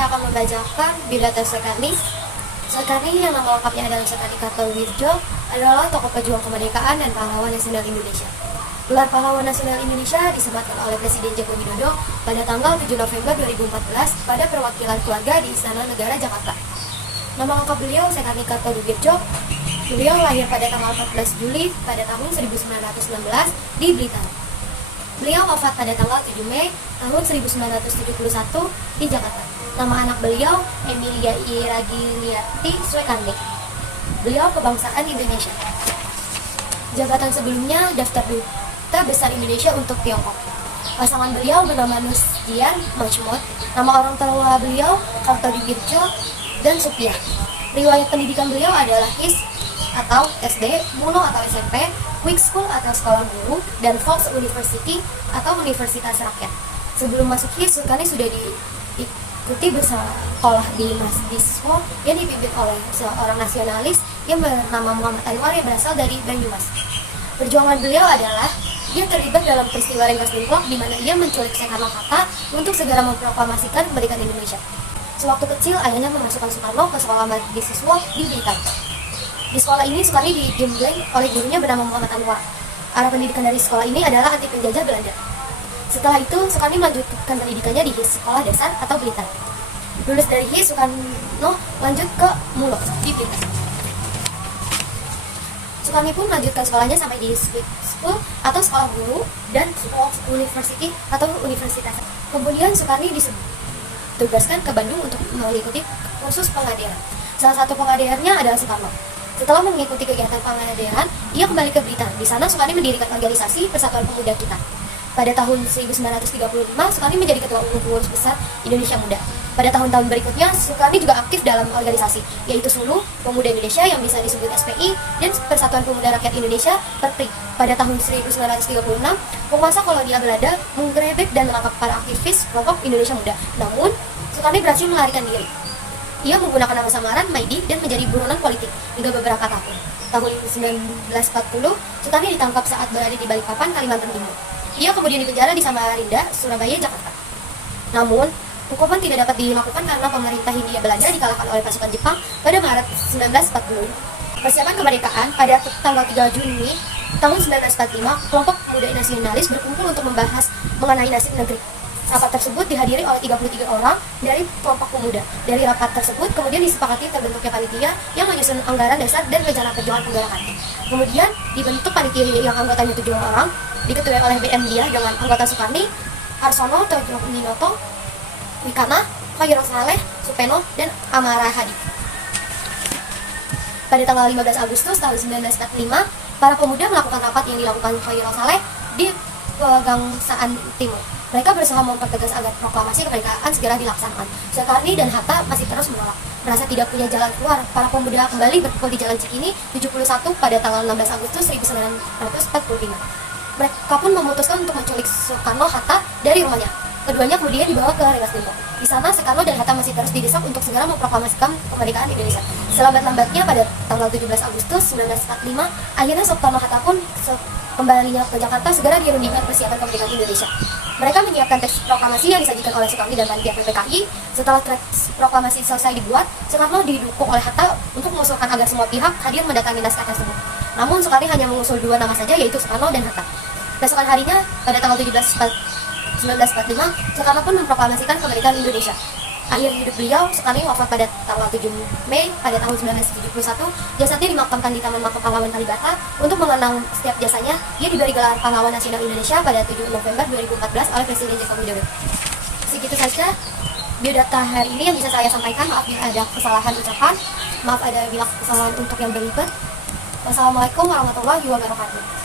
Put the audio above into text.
saya akan membacakan biodata Soekarni. Soekarni yang nama lengkapnya adalah Soekarni Kartowirdjo adalah tokoh pejuang kemerdekaan dan pahlawan nasional Indonesia. Gelar pahlawan nasional Indonesia disematkan oleh Presiden Joko Widodo pada tanggal 7 November 2014 pada perwakilan keluarga di Istana Negara Jakarta. Nama lengkap beliau Soekarni Kartowirdjo. Beliau lahir pada tanggal 14 Juli pada tahun 1916 di Blitar. Beliau wafat pada tanggal 7 Mei tahun 1971 di Jakarta. Nama anak beliau Emilia Iragiliati Soekarni. Beliau kebangsaan Indonesia. Jabatan sebelumnya daftar Duta Besar Indonesia untuk Tiongkok. Pasangan beliau bernama Nusdian Majmud. Nama orang tua beliau Kartowirdjo dan Supiah. Riwayat pendidikan beliau adalah HIS atau SD, Muno atau SMP, Quick School atau sekolah guru, dan Fox University atau Universitas Rakyat. Sebelum masuk HIS, Soekarni sudah diikuti bersekolah di mahasiswa yang dipimpin oleh seorang nasionalis yang bernama Muhammad Anwar yang berasal dari Banyumas. Perjuangan beliau adalah dia terlibat dalam peristiwa Rengas Dengklok di mana ia menculik Soekarno-Hatta untuk segera memproklamasikan kemerdekaan Indonesia. Sewaktu kecil, ayahnya memasukkan Soekarno ke sekolah mahasiswa di Blitar. Di sekolah ini, Soekarni digembleng oleh gurunya bernama Muhammad Anwar. Arah pendidikan dari sekolah ini adalah anti penjajah Belanda. Setelah itu, Soekarni melanjutkan pendidikannya di HIS, Sekolah Dasar atau Blitar. Lulus dari HIS, Soekarno lanjut ke Mulo di Blitar. Soekarni pun melanjutkan sekolahnya sampai di School atau sekolah guru dan University atau universitas. Kemudian Soekarni ditugaskan ke Bandung untuk mengikuti kursus pengaderan. Salah satu pengaderannya adalah Soekarno. Setelah mengikuti kegiatan pengaderan, ia kembali ke Blitar. Di sana Soekarni mendirikan organisasi Persatuan Pemuda Kita. Pada tahun 1935, Soekarni menjadi ketua umum pengurus besar Indonesia Muda. Pada tahun-tahun berikutnya, Soekarni juga aktif dalam organisasi, yaitu Sulu, Pemuda Indonesia yang bisa disebut SPI, dan Persatuan Pemuda Rakyat Indonesia, PERPRI. Pada tahun 1936, penguasa kolonial Belanda menggerebek dan menangkap para aktivis kelompok Indonesia Muda. Namun, Soekarni berhasil melarikan diri. Ia menggunakan nama samaran Maidi dan menjadi buronan politik hingga beberapa tahun. Tahun 1940, Soekarni ditangkap saat berada di Balikpapan, Kalimantan Timur. Ia kemudian dipenjara di Samarinda, Surabaya, Jakarta. Namun, hukuman tidak dapat dilakukan karena pemerintah Hindia Belanda dikalahkan oleh pasukan Jepang pada Maret 1940. Persiapan kemerdekaan pada tanggal 3 Juni tahun 1945, kelompok pemuda nasionalis berkumpul untuk membahas mengenai nasib negeri. Rapat tersebut dihadiri oleh 33 orang dari kelompok pemuda. Dari rapat tersebut kemudian disepakati terbentuknya panitia yang menyusun anggaran dasar dan rencana perjuangan penggerakkan. Kemudian dibentuk panitia yang anggotanya 7 orang, diketuai oleh BM Dia dengan anggota Soekarni, Harsono, Todjoninoto, Wikana, Khairul Saleh, Supeno, dan Amara Hadi. Pada tanggal 15 Agustus tahun 1945, para pemuda melakukan rapat yang dilakukan Khairul Saleh di Pegangsaan Timur. Mereka berusaha mempertegas agar proklamasi kemerdekaan segera dilaksanakan. Soekarni dan Hatta masih terus menolak. Merasa tidak punya jalan keluar, para pemuda kembali berkumpul di Jalan Cikini 71 pada tanggal 16 Agustus 1945. Mereka pun memutuskan untuk menculik Soekarno-Hatta dari rumahnya. Keduanya kemudian dibawa ke Rengas Dengklok. Di sana, Soekarno dan Hatta masih terus didesak untuk segera memproklamasikan kemerdekaan Indonesia. Selambat-lambatnya pada tanggal 17 Agustus 1945, akhirnya Soekarno-Hatta pun kembalinya ke Jakarta segera dirundingkan persiapan kemerdekaan Indonesia. Mereka menyiapkan teks proklamasi yang disajikan oleh Soekarni dan panitia PPKI. Setelah teks proklamasi selesai dibuat, Soekarno didukung oleh Hatta untuk mengusulkan agar semua pihak hadir mendatangi naskah tersebut. Namun Soekarni hanya mengusul 2 nama saja, yaitu Soekarno dan Hatta. Besokan harinya, pada tanggal 17 1945, Soekarno pun memproklamasikan kemerdekaan Indonesia. Akhir hidup beliau, Soekarni wafat pada tanggal 7 Mei pada tahun 1971. Jasadnya dimakamkan di Taman Makam Pahlawan Kalibata. Untuk mengenang setiap jasanya, ia diberi gelar Pahlawan Nasional Indonesia pada 7 November 2014 oleh Presiden Joko Widodo. Segitu saja biodata hari ini yang bisa saya sampaikan. Maaf bila ada kesalahan ucapan, maaf ada bila kesalahan untuk yang berikut. Wassalamualaikum warahmatullahi wabarakatuh.